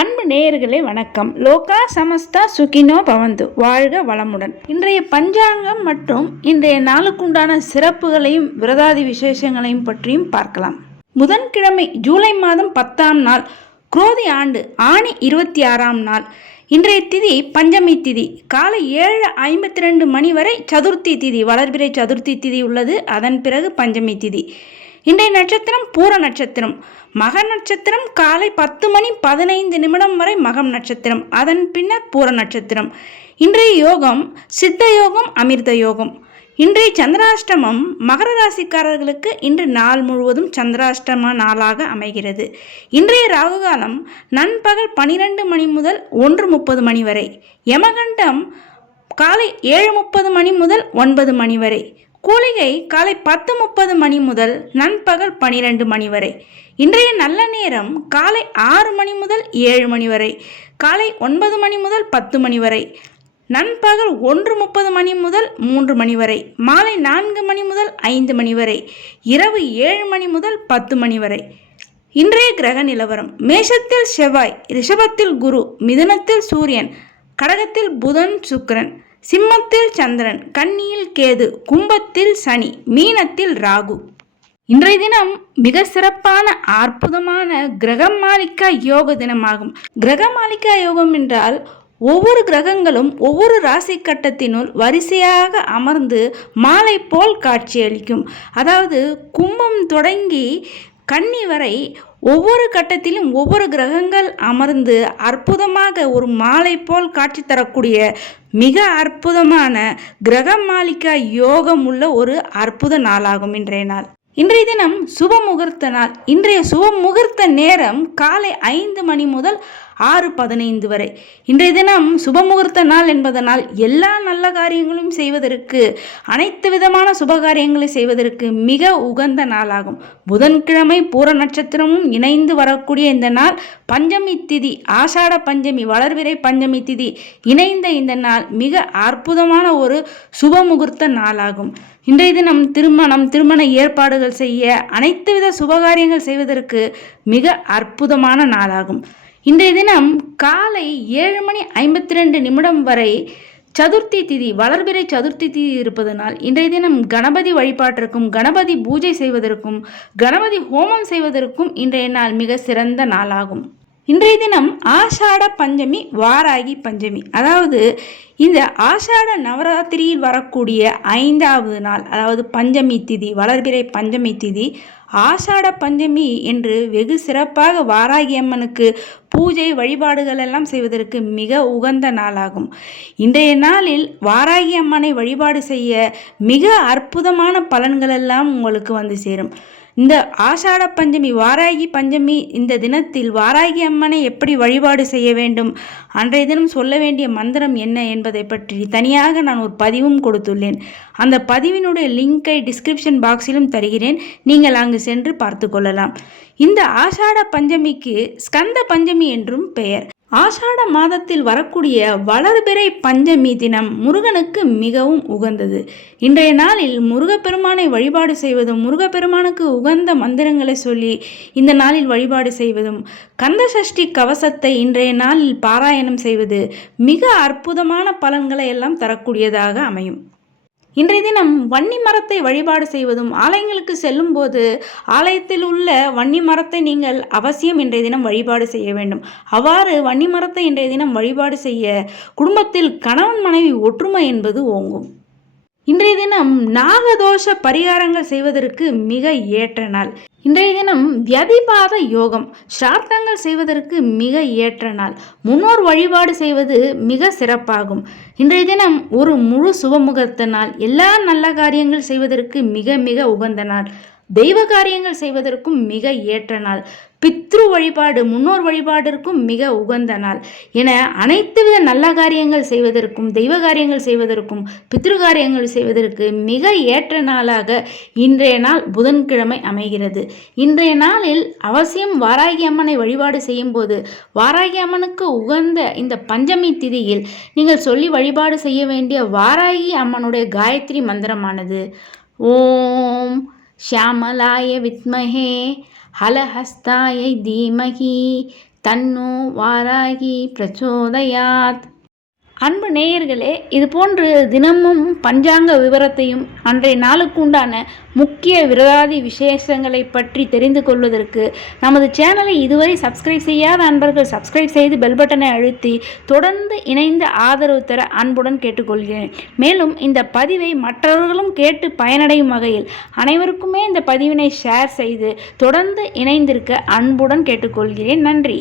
அன்பு நேயர்களே வணக்கம். லோகா சமஸ்தா சுகினோ பவந்து, வாழ்க வளமுடன். இன்றைய பஞ்சாங்கம் மற்றும் இன்றைய நாளுக்குண்டான சிறப்புகளையும் விரதாதி விசேஷங்களையும் பற்றியும் பார்க்கலாம். புதன்கிழமை ஜூலை மாதம் 10ஆம் நாள், குரோதி ஆண்டு ஆணி 26ஆம் நாள். இன்றைய திதி பஞ்சமி திதி. காலை 7:52 மணி வரை சதுர்த்தி திதி, வளர்பிறை சதுர்த்தி திதி உள்ளது. அதன் பிறகு பஞ்சமி திதி. இன்றைய நட்சத்திரம் பூர நட்சத்திரம். மக நட்சத்திரம் காலை 10:15 வரை மகம் நட்சத்திரம், அதன் பின்னர் பூர நட்சத்திரம். இன்றைய யோகம் சித்த யோகம், அமிர்த யோகம். இன்றைய சந்திராஷ்டமம் மகர ராசிக்காரர்களுக்கு இன்று நாள் முழுவதும் சந்திராஷ்டம நாளாக அமைகிறது. இன்றைய ராகுகாலம் நண்பகல் 12 மணி முதல் 1:30 மணி வரை. யமகண்டம் காலை 7:30 மணி முதல் 9 மணி வரை. கூலிகை காலை 10:30 மணி முதல் நண்பகல் 12 மணி வரை. இன்றைய நல்ல நேரம் காலை 6 மணி முதல் 7 மணி வரை, காலை 9 மணி முதல் 10 மணி வரை, நண்பகல் 1:30 மணி முதல் 3 மணி வரை, மாலை 4 மணி முதல் 5 மணி வரை, இரவு 7 மணி முதல் 10 மணி வரை. இன்றைய கிரக நிலவரம்: மேஷத்தில் செவ்வாய், ரிஷபத்தில் குரு, மிதுனத்தில் சூரியன், கடகத்தில் புதன் சுக்கிரன், சிம்மத்தில் சந்திரன், கன்னியில் கேது, கும்பத்தில் சனி, மீனத்தில் ராகு. இன்றைய தினம் மிக சிறப்பான அற்புதமான கிரகமாலிகா யோக தினமாகும். கிரகமாலிகா யோகம் என்றால் ஒவ்வொரு கிரகங்களும் ஒவ்வொரு ராசி கட்டத்தினுள் வரிசையாக அமர்ந்து மாலை போல் காட்சியளிக்கும். அதாவது கும்பம் தொடங்கி கன்னி வரை ஒவ்வொரு கட்டத்திலும் ஒவ்வொரு கிரகங்கள் அமர்ந்து அற்புதமாக ஒரு மாலை போல் காட்சி தரக்கூடிய மிக அற்புதமான கிரகமாலிகா யோகம் உள்ள ஒரு அற்புத நாளாகும் இன்றைய நாள். இன்றைய தினம் சுப முகூர்த்த நாள். இன்றைய சுப முகூர்த்த நேரம் காலை 5 மணி முதல் 6:15 வரை. இன்றைய தினம் சுபமுகூர்த்த நாள் என்பதனால் எல்லா நல்ல காரியங்களும் செய்வதற்கு, அனைத்து விதமான சுபகாரியங்களை செய்வதற்கு மிக உகந்த நாளாகும். புதன்கிழமை பூர நட்சத்திரமும் இணைந்து வரக்கூடிய இந்த நாள் பஞ்சமி திதி, ஆஷாட பஞ்சமி, வளர்பிறை பஞ்சமி திதி இணைந்த இந்த நாள் மிக அற்புதமான ஒரு சுபமுகூர்த்த நாளாகும். இன்றைய தினம் திருமண ஏற்பாடுகள் செய்ய, அனைத்து வித சுபகாரியங்கள் செய்வதற்கு மிக அற்புதமான நாளாகும். இன்றைய தினம் காலை 7:52 வரை சதுர்த்தி திதி, வளர்பிறை சதுர்த்தி திதி இருப்பதனால் இன்றைய தினம் கணபதி வழிபாட்டிற்கும், கணபதி பூஜை செய்வதற்கும், கணபதி ஹோமம் செய்வதற்கும் இன்றைய நாள் மிக சிறந்த நாளாகும். இன்றைய தினம் ஆஷாட பஞ்சமி, வாராகி பஞ்சமி. அதாவது இந்த ஆஷாட நவராத்திரியில் வரக்கூடிய 5வது நாள், அதாவது பஞ்சமி திதி, வளர்பிறை பஞ்சமி திதி, ஆஷாட பஞ்சமி என்று வெகு சிறப்பாக வாராகி அம்மனுக்கு பூஜை வழிபாடுகள் எல்லாம் செய்வதற்கு மிக உகந்த நாளாகும். இன்றைய நாளில் வாராகி அம்மனை வழிபாடு செய்ய மிக அற்புதமான பலன்கள் எல்லாம் உங்களுக்கு வந்து சேரும். இந்த ஆஷாட பஞ்சமி, வாராகி பஞ்சமி இந்த தினத்தில் வாராகி அம்மனை எப்படி வழிபாடு செய்ய வேண்டும், அன்றைய தினம் சொல்ல வேண்டிய மந்திரம் என்ன என்பதை பற்றி தனியாக நான் ஒரு பதிவும் கொடுத்துள்ளேன். அந்த பதிவினுடைய லிங்கை டிஸ்கிரிப்ஷன் பாக்ஸிலும் தருகிறேன். நீங்கள் அங்கு சென்று பார்த்து கொள்ளலாம். இந்த ஆஷாட பஞ்சமிக்கு ஸ்கந்த பஞ்சமி என்றும் பெயர். ஆஷாட மாதத்தில் வரக்கூடிய வளர்பிறை பஞ்சமி தினம் முருகனுக்கு மிகவும் உகந்தது. இன்றைய நாளில் முருகப்பெருமானை வழிபாடு செய்வதும், முருகப்பெருமானுக்கு உகந்த மந்திரங்களை சொல்லி இந்த நாளில் வழிபாடு செய்வதும், கந்த சஷ்டி கவசத்தை இன்றைய நாளில் பாராயணம் செய்வது மிக அற்புதமான பலன்களை எல்லாம் தரக்கூடியதாக அமையும். இன்றைய தினம் வன்னி மரத்தை வழிபாடு செய்வதும், ஆலயங்களுக்கு செல்லும் போது ஆலயத்தில் உள்ள வன்னி மரத்தை நீங்கள் அவசியம் இன்றைய தினம் வழிபாடு செய்ய வேண்டும். அவ்வாறு வன்னி மரத்தை இன்றைய தினம் வழிபாடு செய்ய குடும்பத்தில் கணவன் மனைவி ஒற்றுமை என்பது ஓங்கும். இன்றைய தினம் நாகதோஷ பரிகாரங்கள் செய்வதற்கு மிக ஏற்ற நாள். இன்றைய தினம் வியதிபாத யோகம், சிரார்த்தங்கள் செய்வதற்கு மிக ஏற்ற நாள். முன்னோர் வழிபாடு செய்வது மிக சிறப்பாகும். இன்றைய தினம் ஒரு முழு சுபமுகூர்த்த நாள். எல்லா நல்ல காரியங்கள் செய்வதற்கு மிக மிக உகந்த நாள். தெய்வ காரியங்கள் செய்வதற்கும் மிக ஏற்ற நாள். பித்ரு வழிபாடு, முன்னோர் வழிபாட்டிற்கும் மிக உகந்த நாள் என அனைத்து வித நல்ல காரியங்கள் செய்வதற்கும், தெய்வ காரியங்கள் செய்வதற்கும், பித்ரு காரியங்கள் செய்வதற்கு மிக ஏற்ற நாளாக இன்றைய நாள் புதன்கிழமை அமைகிறது. இன்றைய நாளில் அவசியம் வாராகி அம்மனை வழிபாடு செய்யும் போது, வாராகி அம்மனுக்கு உகந்த இந்த பஞ்சமி திதியில் நீங்கள் சொல்லி வழிபாடு செய்ய வேண்டிய வாராகி அம்மனுடைய காயத்ரி மந்திரமானது: ஓம் ஷியாமலாய வித்மஹே ஹலஹஸ்தாயை தீமகி தன்னோ வாராகி பிரச்சோதயாத். அன்பு நேயர்களே, இது போன்று தினமும் பஞ்சாங்க விவரத்தையும் அன்றைய நாளுக்கு உண்டான முக்கிய விரதாதி விசேஷங்களை பற்றி தெரிந்து கொள்வதற்கு நமது சேனலை இதுவரை சப்ஸ்கிரைப் செய்யாத அன்பர்கள் சப்ஸ்கிரைப் செய்து பெல் பட்டனை அழுத்தி தொடர்ந்து இணைந்து ஆதரவு தர அன்புடன் கேட்டுக்கொள்கிறேன். மேலும் இந்த பதிவை மற்றவர்களும் கேட்டு பயனடையும் வகையில் அனைவருக்குமே இந்த பதிவினை ஷேர் செய்து தொடர்ந்து இணைந்திருக்க அன்புடன் கேட்டுக்கொள்கிறேன். நன்றி.